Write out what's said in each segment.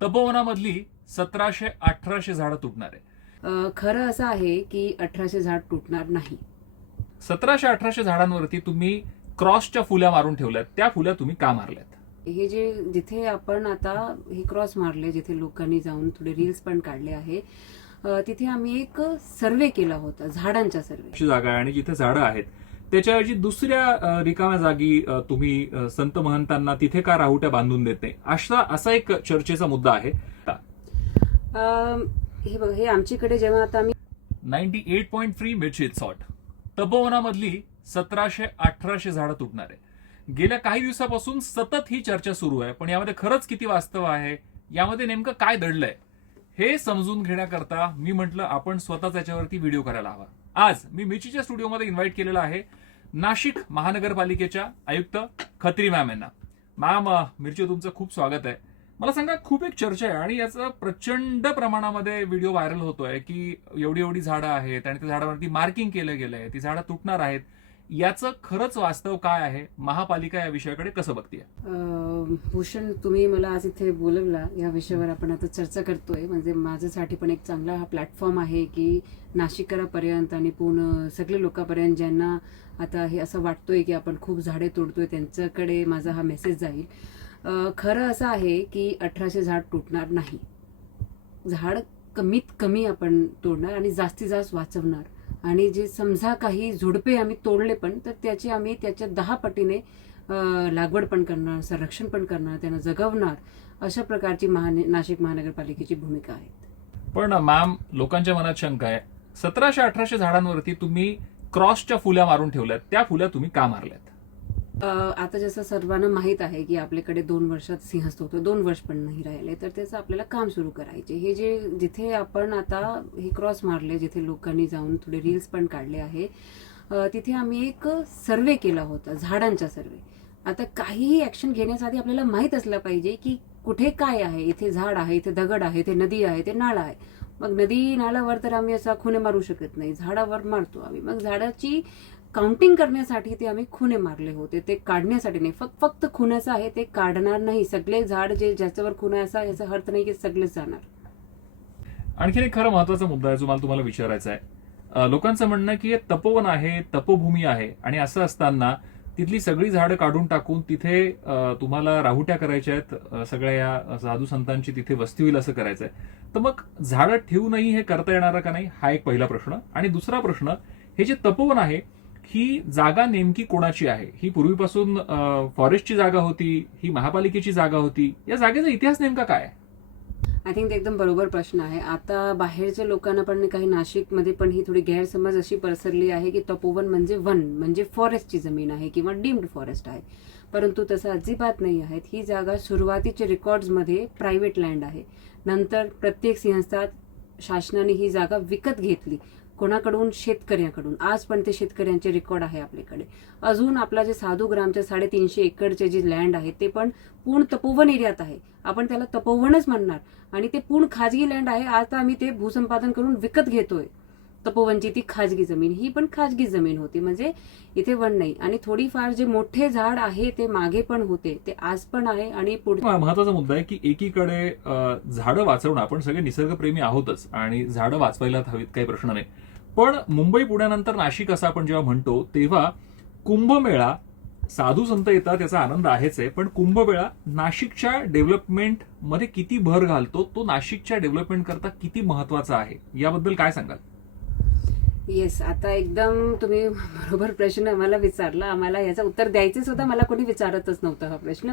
तपोवनामधली सतराशे अठराशे झाडं तुटणार आहे. खरं असं आहे की अठराशे झाड तुटणार नाही. सतराशे अठराशे झाडांवरती तुम्ही क्रॉसच्या फुल्या मारून ठेवल्यात त्या फुल्या तुम्ही का मारल्यात? हे जे जिथे आपण आता हे क्रॉस मारले जिथे लोकांनी जाऊन थोडे रील्स पण काढले आहे तिथे आम्ही एक सर्वे केला होता झाडांचा सर्वे अशी जागा आहे आणि जिथे झाडं आहेत त्याच्याऐवजी दुसऱ्या रिकाम्या जागी तुम्ही संत महंतांना तिथे का राहुट्या बांधून देत नाही? असा असा एक चर्चेचा मुद्दा आहे. अ, हे बघा हे आमच्याकडे जेव्हा आता आम्ही नाईन्टी एट पॉईंट थ्री मिरची सॉट तपोवनामधली सतराशे अठराशे झाडं तुटणार आहे गेल्या काही दिवसापासून सतत ही चर्चा सुरू आहे पण यामध्ये खरंच किती वास्तव आहे? यामध्ये नेमकं काय दडलंय? हे समजून घेण्याकरता मी म्हटलं आपण स्वतःच याच्यावरती व्हिडिओ करायला हवा. आज मी मिरचीच्या स्टुडिओमध्ये इन्व्हाइट केलेलं आहे नाशिक महानगरपालिकेच्या आयुक्त खत्री मॅम यांना. मॅम मिरची तुमचं खूप स्वागत आहे. मला सांगा खूप एक चर्चा आहे आणि याचा प्रचंड प्रमाणामध्ये व्हिडिओ व्हायरल होतोय की एवढी एवढी झाडं आहेत आणि त्या झाडावरती मार्किंग केलं गेलंय ती झाडं तुटणार आहेत. याचं खरंच वास्तव काय आहे? महापालिका या विषयाकडे कसं बघते भूषण तुम्ही मला आज इथे बोलवला. या विषयावर आपण आता चर्चा करतोय. म्हणजे माझ्यासाठी पण एक चांगला हा प्लॅटफॉर्म आहे की नाशिककरापर्यंत आणि पूर्ण सगळे लोकांपर्यंत ज्यांना आता हे असं वाटतोय की आपण खूप झाडे तोडतोय त्यांच्याकडे माझा हा मेसेज जाईल. खरं असं आहे की अठराशे झाड तुटणार नाही. झाड कमीत कमी आपण तोडणार आणि जास्तीत जास्त वाचवणार. आणि जे समजा काही झुडपे आम्ही तोडले पण तर त्याची आम्ही त्याच्या दहा पटीने लागवड पण करणार संरक्षण पण करणार त्यांना जगवणार अशा प्रकारची महान नाशिक महानगरपालिकेची भूमिका आहे. पण मॅम लोकांच्या मनात शंका आहे. सतराशे अठराशे झाडांवरती तुम्ही क्रॉसच्या फुल्या मारून ठेवल्यात त्या फुल्या तुम्ही का मारल्यात? आता जसं सर्वांना माहीत आहे की आपल्याकडे दोन वर्षात सिंहस्थ दोन वर्ष पण नाही राहिले तर त्याचं आपल्याला काम सुरू करायचे. हे जे जिथे आपण आता हे क्रॉस मारले जिथे लोकांनी जाऊन थोडे रील्स पण काढले आहे तिथे आम्ही एक सर्वे केला होता झाडांचा सर्वे आता काहीही ऍक्शन घेण्यासाठी आपल्याला माहीत असलं पाहिजे की कुठे काय आहे. इथे झाड आहे इथे दगड आहे इथे नदी आहे इथे नाळा आहे. मग नदी नाल्यावर तर आम्ही असा खुने मारू शकत नाही. झाडावर मारतो आम्ही. मग झाडाची काउंटिंग करण्यासाठी ते आम्ही खुने मारले होते. ते काढण्यासाठी नाही. फक्त फक्त खुन्याचं आहे ते काढणार नाही. सगळे झाड जे ज्याच्यावर खुना असा याचा अर्थ नाही की सगळेच जाणार. आणखीन एक खरं महत्त्वाचा मुद्दा आहे जो मला तुम्हाला विचारायचा आहे. लोकांचं म्हणणं की हे तपोवन आहे तपोभूमी आहे. आणि असं असताना तिथली सगळी झाडं काढून टाकून तिथे तुम्हाला राहुट्या करायच्या आहेत. सगळ्या या साधू संतांची तिथे वस्ती होईल असं करायचं आहे तर मग झाडं ठेवूनही हे करता येणार का नाही? हा एक पहिला प्रश्न. आणि दुसरा प्रश्न हे जे तपोवन आहे ही जागा नेमकी कोणाची आहे? ही पूर्वीपासून फॉरेस्टची जागा होती ही महापालिकेची जागा होती या जागेचा इतिहास नेमका काय आय थिंक ते एकदम बरोबर प्रश्न आहे. आता बाहेरच्या लोकांना पण काही नाशिकमध्ये पण ही थोडी गैरसमज अशी पसरली आहे की तपोवन म्हणजे वन म्हणजे फॉरेस्टची जमीन आहे किंवा डीम्ड फॉरेस्ट आहे. परंतु तसं अजिबात नाही आहेत. ही जागा सुरुवातीच्या रेकॉर्ड्समध्ये प्रायव्हेट लँड आहे. नंतर प्रत्येक सिंहस्थात शासनाने ही जागा विकत घेतली. कोणाकडून? शेतकऱ्याकडून. आज पण ते शेतकऱ्यांचे रेकॉर्ड आहे आपल्याकडे. अजून आपला जे साधू ग्रामच्या साडेतीनशे एकरचे जे लँड आहे ते पण पूर्ण तपोवन एरियात आहे. आपण त्याला तपोवनच म्हणणार. आणि ते पूर्ण खाजगी लँड आहे. आता आम्ही ते भूसंपादन करून विकत घेतोय. तपोवनची ती खाजगी जमीन. ही पण खाजगी जमीन होती. म्हणजे इथे वन नाही. आणि थोडीफार जे मोठे झाड आहे ते मागे पण होते. ते आज पण आहे आणि पुढे महत्त्वाचा मुद्दा आहे की एकीकडे झाडं वाचवणं आपण सगळे निसर्गप्रेमी आहोतच. आणि झाडं वाचवायला हवीत काही प्रश्न नाही. पण मुंबई पुण्यानंतर नाशिक असं आपण जेव्हा म्हणतो तेव्हा कुंभमेळा साधू संत येतात त्याचा आनंद आहेच आहे. पण कुंभमेळा नाशिकच्या डेव्हलपमेंटमध्ये किती भर घालतो तो नाशिकच्या डेव्हलपमेंट करता किती महत्त्वाचा आहे? याबद्दल काय सांगाल? येस आता एकदम तुम्ही बरोबर प्रश्न आम्हाला विचारला. आम्हाला याचं उत्तर द्यायचंच सुद्धा मला कोणी विचारतच नव्हतं हा प्रश्न.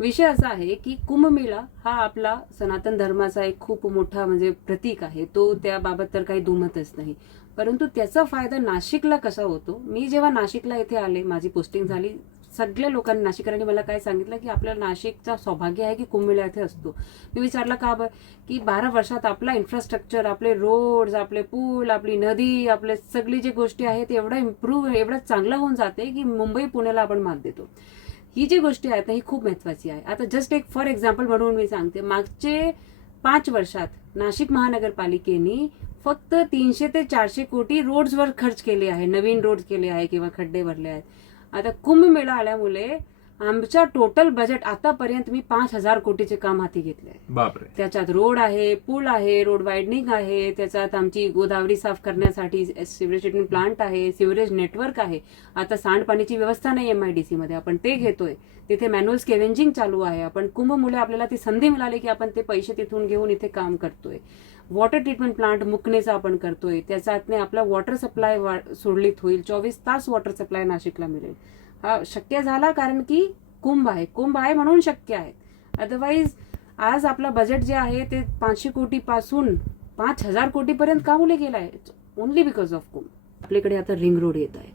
विषय असा आहे की कुंभमेळा हा आपला सनातन धर्माचा एक खूप मोठा म्हणजे प्रतीक आहे. तो त्याबाबत तर काही दुमतच नाही. परंतु त्याचा फायदा नाशिकला कसा होतो? मी जेव्हा नाशिकला इथे आले माझी पोस्टिंग झाली सगळ्या लोकांनी नाशिकरांनी मला काय सांगितलं की आपल्या नाशिकचा सौभाग्य आहे की कुंभमेळा इथे असतो. मी विचारलं का बरं? की बारा वर्षात आपला इन्फ्रास्ट्रक्चर आपले रोड्स आपले पूल आपली नदी आपले सगळी जी गोष्टी आहेत एवढं इम्प्रूव्ह एवढं चांगलं होऊन जाते की मुंबई पुण्याला आपण मात देतो. ही जी गोष्टी आहेत ना ही खूप महत्वाची आहे. आता जस्ट एक फॉर एक्झाम्पल म्हणून मी सांगते. मागचे पाच वर्षात नाशिक महानगरपालिकेने फक्त तीनशे ते चारशे कोटी रोड्सवर खर्च केले आहे. नवीन रोड केले आहे किंवा खड्डे भरले आहेत. आता कुंभमेळा आल्यामुळे आमच्या टोटल बजेट आतापर्यंत मी पाच हजार कोटीचे काम हाती घेतले त्याच्यात रोड आहे पूल आहे रोड वायडनिंग आहे त्याच्यात आमची गोदावरी साफ करण्यासाठी सिवरेज ट्रीटमेंट प्लांट आहे सिवरेज नेटवर्क आहे. आता सांडपाणीची व्यवस्था नाही एमआयडीसी मध्ये. आपण ते घेतोय. तिथे मॅन्युअल स्केव्हेंजिंग चालू आहे. आपण कुंभमुळे आपल्याला ती संधी मिळाली की आपण ते पैसे तिथून घेऊन इथे काम करतोय. वॉटर ट्रीटमेंट प्लांट मुकणेचा आपण करतोय. त्याच्यातने आपला वॉटर सप्लाय सोडलीत होईल. चोवीस तास वॉटर सप्लाय नाशिकला मिळेल. हा शक्य झाला कारण की कुंभ आहे. कुंभ आहे म्हणून शक्य आहे. अदरवाईज आज आपलं बजेट जे आहे ते पाचशे कोटी पासून पाच हजार कोटीपर्यंत का मुले गेलं आहे? Only because of Kumbh. आपल्याकडे आता रिंग रोड येत आहे.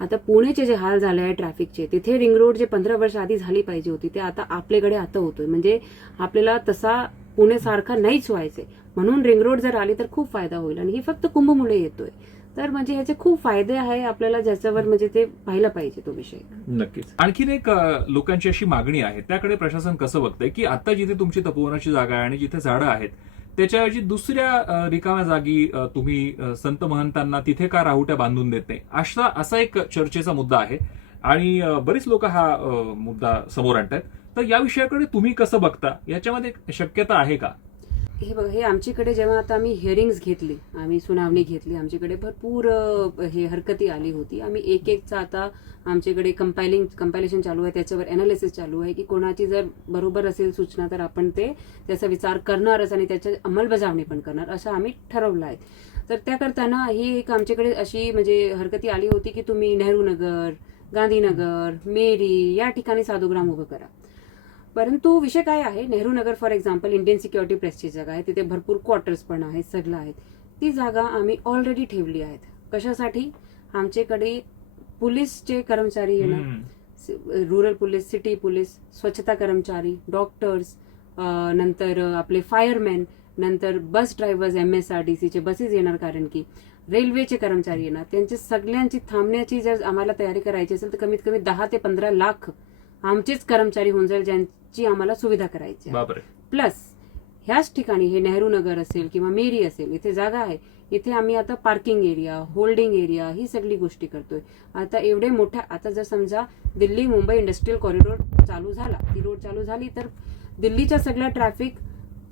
आता पुणेचे जे हाल झाले आहे ट्रॅफिकचे तिथे रिंग रोड जे पंधरा वर्ष आधी झाली पाहिजे होती ते आता आपल्याकडे आता होतोय. म्हणजे आपल्याला तसा पुणे सारखा नाहीच व्हायचे म्हणून रिंग रोड जर आली तर खूप फायदा होईल. आणि ही फक्त कुंभमुळे येतोय. तर म्हणजे ह्याचे खूप फायदे आहे आपल्याला ज्याच्यावर म्हणजे ते पाहिलं पाहिजे तो विषय. नक्कीच. आणखीन एक लोकांची अशी मागणी आहे त्याकडे प्रशासन कसं बघतंय की आता जिथे तुमची तपोवनाची जागा आहे आणि जिथे झाडं आहेत त्याच्याऐवजी दुसऱ्या रिकाम्या जागी तुम्ही संत महंतांना तिथे का राहुट्या बांधून देत नाही? असा असा एक चर्चेचा मुद्दा आहे आणि बरीच लोक हा मुद्दा समोर आणतात तर या विषयाकडे तुम्ही कसं बघता? याच्यामध्ये शक्यता आहे का? हे बघा हे आमच्याकडे जेव्हा आता आम्ही हिअरिंग्स घेतली आम्ही सुनावणी घेतली आमच्याकडे भरपूर हे हरकती आली होती. आम्ही एक एकचा आता आमच्याकडे कंपायलिंग कंपायलेशन चालू आहे त्याच्यावर अनालिसिस चालू आहे की कोणाची जर बरोबर असेल सूचना तर आपण ते त्याचा विचार करणारच आणि त्याच्या अंमलबजावणी पण करणार असं आम्ही ठरवलं आहे. तर त्या करताना ही एक आमच्याकडे अशी म्हणजे हरकती आली होती की तुम्ही नेहरू नगर गांधीनगर मेरी या ठिकाणी साधुग्राम उभं करा. परंतु विषय काय आहे? Nehru Nagar for example Indian security प्रेसची जागा आहे. तिथे भरपूर क्वार्टर्स पण आहेत सगळं आहेत. ती जागा आम्ही ऑलरेडी ठेवली आहेत. कशासाठी? आमच्याकडे पोलीसचे कर्मचारी येणार. रुरल पोलीस सिटी पोलीस स्वच्छता कर्मचारी डॉक्टर्स नंतर आपले फायरमॅन नंतर bus drivers M S R D सीचे बसेस येणार. कारण की रेल्वेचे कर्मचारी येणार. त्यांचे सगळ्यांची थांबण्याची जर आम्हाला तयारी करायची असेल तर कमीत कमी दहा ते पंधरा लाख आमचेच कर्मचारी होऊन जाईल ज्यांची आम्हाला सुविधा करायची प्लस ह्याच ठिकाणी हे नेहरू नगर असेल किंवा मेरी असेल इथे जागा आहे इथे आम्ही आता पार्किंग एरिया होल्डिंग एरिया ही सगळी गोष्टी करतोय. आता एवढे मोठ्या आता जर समजा दिल्ली मुंबई इंडस्ट्रीयल कॉरिडॉर चालू झाला ती रोड चालू झाली तर दिल्लीच्या सगळं ट्रॅफिक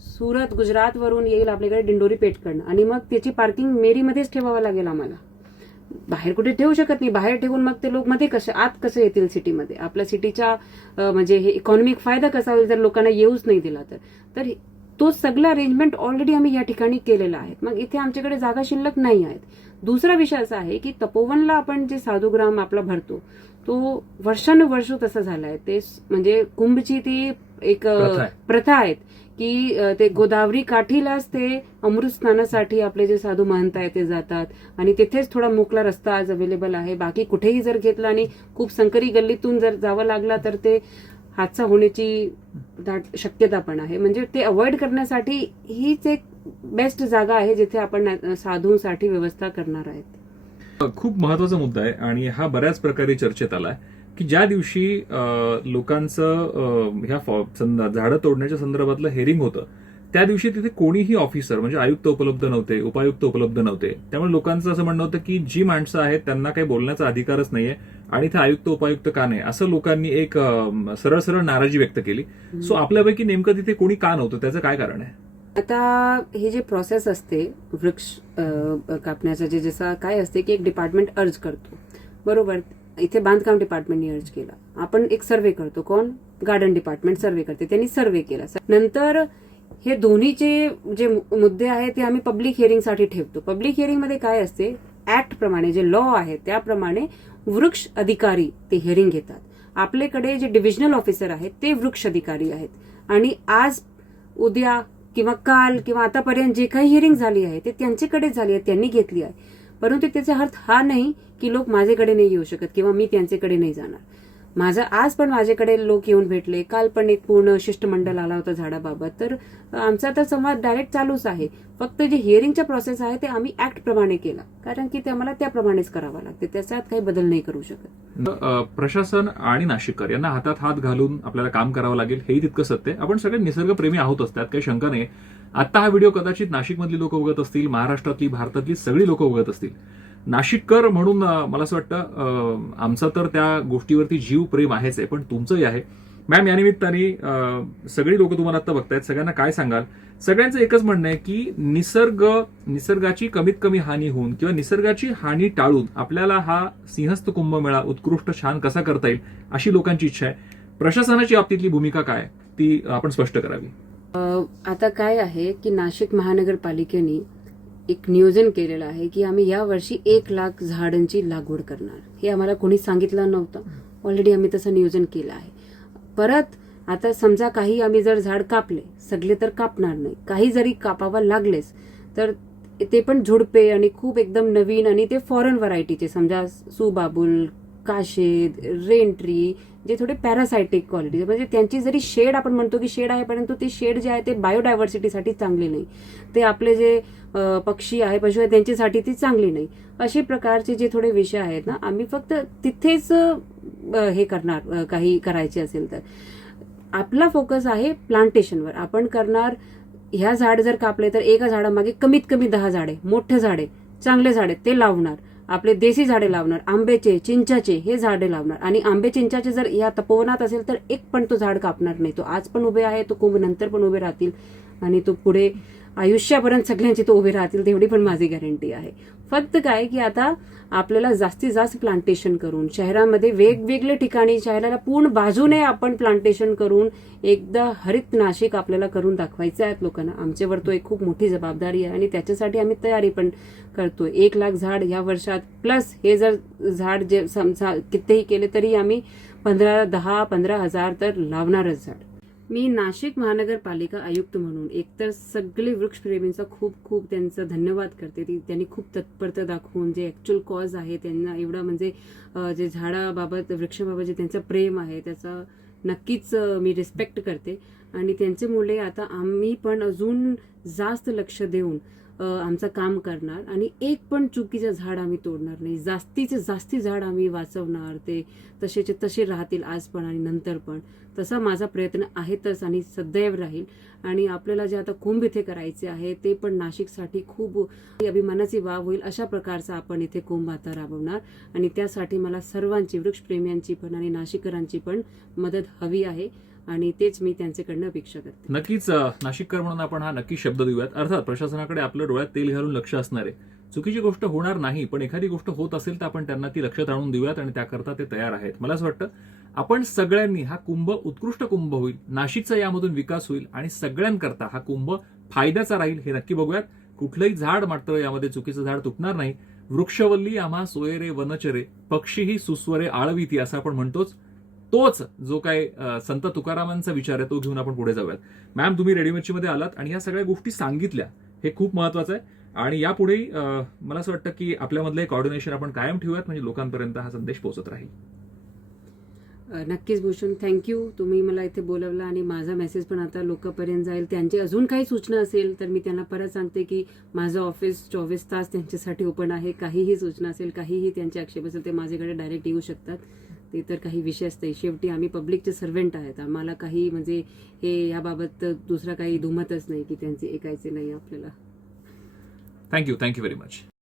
सुरत गुजरात वरून येईल आपल्याकडे दिंडोरी पेठकडनं. आणि मग त्याची पार्किंग मेरीमध्येच ठेवावं लागेल आम्हाला. बाहेर कुठे ठेवू शकत नाही. बाहेर ठेवून मग ते लोक मध्ये कसे आत कसं येतील सिटीमध्ये आपल्या सिटीच्या म्हणजे हे इकॉनॉमिक फायदा कसा होईल जर लोकांना येऊच नाही दिला तर? तर तो सगळा अरेंजमेंट ऑलरेडी आम्ही या ठिकाणी केलेला आहे. मग इथे आमच्याकडे जागा शिल्लक नाही आहेत. दुसरा विषय असा आहे की तपोवनला आपण जे साधुग्राम आपला भरतो तो वर्षानुवर्ष तसा झालाय. ते स- म्हणजे कुंभची ती एक आहे. प्रथा आहेत. की ते गोदावरी काठीलाच ते अमृत स्नानासाठी आपले जे साधू महंत आहे ते जातात. आणि तिथेच थोडा मोकळा रस्ता आज अवेलेबल आहे. बाकी कुठेही जर घेतला आणि खूप संकरी गल्लीतून जर जावं लागला तर ते हादसा होण्याची शक्यता पण आहे. म्हणजे ते अवॉइड करण्यासाठी हीच एक बेस्ट जागा आहे जिथे आपण साधूंसाठी व्यवस्था करणार आहेत. खूप महत्त्वाचा मुद्दा आहे आणि हा बऱ्याच प्रकारे चर्चेत आलाय. की ज्या दिवशी लोकांचं ह्या झाडं तोडण्याच्या संदर्भातलं हेरिंग होतं त्या दिवशी तिथे कोणीही ऑफिसर म्हणजे आयुक्त उपलब्ध नव्हते उपायुक्त उपलब्ध नव्हते. त्यामुळे लोकांचं असं म्हणणं होतं की जी माणसं आहेत त्यांना काही बोलण्याचा अधिकारच नाहीये आणि इथे आयुक्त उपायुक्त का नाही? असं लोकांनी एक सरळ सरळ नाराजी व्यक्त केली. सो आपल्यापैकी नेमकं तिथे कोणी का नव्हतं? त्याचं काय कारण आहे? आता हे जे प्रोसेस असते वृक्ष कापण्याचं जे जसं काय असते की एक डिपार्टमेंट अर्ज करतो. बरोबर? इथे बांधकाम डिपार्टमेंटने अर्ज केला. आपण एक सर्वे करतो. कोण? गार्डन डिपार्टमेंट सर्वे करते. त्यांनी सर्वे केला. नंतर हे दोन्हीचे जे मु- मुद्दे आहेत ते आम्ही पब्लिक हिअरिंगसाठी ठेवतो. पब्लिक हिअरिंगमध्ये काय असते? ऍक्ट प्रमाणे जे लॉ आहे त्याप्रमाणे वृक्ष अधिकारी ते हिअरिंग घेतात. आपल्याकडे जे डिव्हिजनल ऑफिसर आहेत ते वृक्ष अधिकारी आहेत. आणि आज उद्या किंवा काल किंवा आतापर्यंत जे काही हिअरिंग झाली आहे ते त्यांच्याकडे झाली आहे त्यांनी घेतली आहे. परंतु त्याचा अर्थ हा नाही की लोक माझ्याकडे नाही येऊ शकत किंवा मी त्यांच्याकडे नाही जाणार. माझं आज पण माझ्याकडे लोक येऊन भेटले. काल पण एक पूर्ण शिष्टमंडळ आला होता झाडाबाबत. तर आमचा तर संवाद डायरेक्ट चालूच आहे. फक्त जे हिअरिंगचा प्रोसेस आहे ते आम्ही ऍक्ट प्रमाणे केला. कारण की ते आम्हाला त्याप्रमाणेच करावं लागते. त्याच्यात काही बदल नाही करू शकत. प्रशासन आणि नाशिककर यांना हातात हात घालून आपल्याला काम करावं लागेल हेही तितकं सत्य आपण सगळे निसर्गप्रेमी आहोत असतात काही शंका नाही. आता हा व्हिडिओ कदाचित नाशिकमधली लोक बघत असतील महाराष्ट्रातली भारतातली सगळी लोक बघत असतील. नाशिककर म्हणून मला असं वाटतं आमचा तर त्या गोष्टीवरती जीव प्रेम आहेच आहे पण तुमचंही आहे. मॅम या निमित्ताने सगळी लोक तुम्हाला आता बघतायत सगळ्यांना काय सांगाल? सगळ्यांचं एकच म्हणणं आहे की निसर्ग निसर्गाची कमीत कमी हानी होऊन किंवा निसर्गाची हानी टाळून आपल्याला हा सिंहस्थ कुंभमेळा उत्कृष्ट छान कसा करता येईल अशी लोकांची इच्छा आहे. प्रशासनाची बाबतीतली भूमिका काय ती आपण स्पष्ट करावी. आता काय आहे की नाशिक महानगरपालिकेने एक नियोजन केलेलं आहे की आम्ही यावर्षी एक लाख झाडांची लागवड करणार. हे आम्हाला कोणी सांगितलं नव्हतं. ऑलरेडी आम्ही तसं नियोजन केलं आहे. परत आता समजा काही आम्ही जर झाड कापले सगळे तर कापणार नाही. काही जरी कापावा लागलेच तर ते पण झुडपे आणि खूप एकदम नवीन आणि ते फॉरेन व्हरायटीचे समजा सुबाबुल काशेद रेंट्री जे थोडे पॅरासायटिक क्वालिटी म्हणजे त्यांची जरी शेड आपण म्हणतो की शेड आहे परंतु ते शेड जे आहे ते बायोडायव्हर्सिटीसाठी चांगले नाही. ते आपले जे पक्षी आहे पशु आहे त्यांच्यासाठी ती चांगली नाही. अशी प्रकारचे जे थोडे विषय आहेत ना आम्ही फक्त तिथेच हे करणार काही करायचे असेल तर. आपला फोकस आहे प्लांटेशनवर आपण करणार ह्या झाड जर कापले तर एका झाडामागे कमीत कमी दहा झाडे मोठे झाडे चांगले झाडे ते लावणार. आपले देशी झाडे लावणार आंब्याचे चिंचाचे हे झाडे लावणार. आणि आंबे चिंचाचे जर या तपोवनात असेल तर एक पण तो झाड कापणार नाही. तो आज पण उभे आहे तो कुंभ नंतर पण उभे राहतील. आणि तो पुढे आयुष्यापर्यंत सगळ्यांची तो उभे राहतील तेवढी पण माझी गॅरंटी आहे. फक्त काय की आता आपल्याला जास्तीत जास्त प्लांटेशन करून शहरामध्ये वेगवेगळ्या ठिकाणी शहराला पूर्ण बाजूने आपण प्लांटेशन करून एकदा हरित नाशिक आपल्याला करून दाखवायचं आहेत लोकांना. आमच्यावर तो एक खूप मोठी जबाबदारी आहे आणि त्याच्यासाठी आम्ही तयारी पण करतोय. एक लाख झाड या वर्षात प्लस हे जर झाड जे समजा कितीही केले तरी आम्ही पंधरा दहा पंधरा हजार तर लावणारच झाड. मी नाशिक महानगरपालिका आयुक्त म्हणून एकतर सगळे वृक्षप्रेमींचा खूप खूप त्यांचं धन्यवाद करते. ती त्यांनी खूप तत्परता दाखवून जे ऍक्च्युअल कॉज आहे त्यांना एवढा म्हणजे जे झाडाबाबत वृक्षाबाबत जे त्यांचं प्रेम आहे त्याचा नक्कीच मी रिस्पेक्ट करते. आणि त्यांचे मुले आता आम्ही पण अजून जास्त लक्ष देऊन आमचं काम करणार आणि एक पण चुकीचं झाड आम्ही तोडणार नाही. जास्तीचे जास्ती झाड आम्ही वाचवणार ते तसेचे तसे राहतील आज पण आणि नंतर पण. तसा माझा प्रयत्न आहेतच आणि सदैव राहील. आणि आपल्याला जे आता कुंभ इथे करायचे आहे ते पण नाशिकसाठी खूप अभिमानाची वाव होईल अशा प्रकारचा आपण इथे कुंभ आता राबवणार. आणि त्यासाठी मला सर्वांची वृक्षप्रेमीयांची पण आणि नाशिकरांची पण मदत हवी आहे. आणि तेच मी त्यांच्याकडनं अपेक्षा करते. नक्कीच नाशिककर म्हणून आपण हा नक्की शब्द देऊयात. अर्थात प्रशासनाकडे आपलं डोळ्यात तेल घालून लक्ष असणार. आहे चुकीची गोष्ट होणार नाही पण एखादी गोष्ट होत असेल तर आपण त्यांना ती लक्षात आणून देऊयात आणि त्याकरता ते तयार आहेत. मला असं वाटतं आपण सगळ्यांनी हा कुंभ उत्कृष्ट कुंभ होईल. नाशिकचा यामधून विकास होईल आणि सगळ्यांकरता हा कुंभ फायद्याचा राहील हे नक्की बघूयात. कुठलंही झाड मात्र यामध्ये चुकीचं झाड तुटणार नाही. वृक्षवल्ली आम्हा सोयरे वनचरे पक्षीही सुस्वरे आळवीती असं आपण म्हणतोच. तोच जो काय संत तुकारामांचा विचार आहे तो घेऊन आपण पुढे जाऊयात. मॅम तुम्ही रेडिओमध्ये आलात आणि या सगळ्या गोष्टी सांगितल्या. हे खूप महत्वाचं आहे. आणि यापुढे मला असं वाटतं की आपल्यामधलं कॉर्डिनेशन आपण कायम ठेवूयात म्हणजे लोकांपर्यंत हा संदेश पोहोचत राहील. नक्कीच भूषण. थँक्यू तुम्ही मला इथे बोलवलं आणि माझा मेसेज पण आता लोकांपर्यंत जाईल. त्यांची अजून काही सूचना असेल तर मी त्यांना परत सांगते की माझं ऑफिस चोवीस तास त्यांच्यासाठी ओपन आहे. काहीही सूचना असेल काहीही त्यांचे आक्षेप असेल ते माझ्याकडे डायरेक्ट येऊ शकतात. ते तर काही विषय असते शेवटी आम्ही पब्लिकचे सर्वेंट आहेत. आम्हाला काही म्हणजे हे याबाबत दुसरा काही धुमतच नाही की त्यांचे ऐकायचे नाही आपल्याला. Thank you thank you very much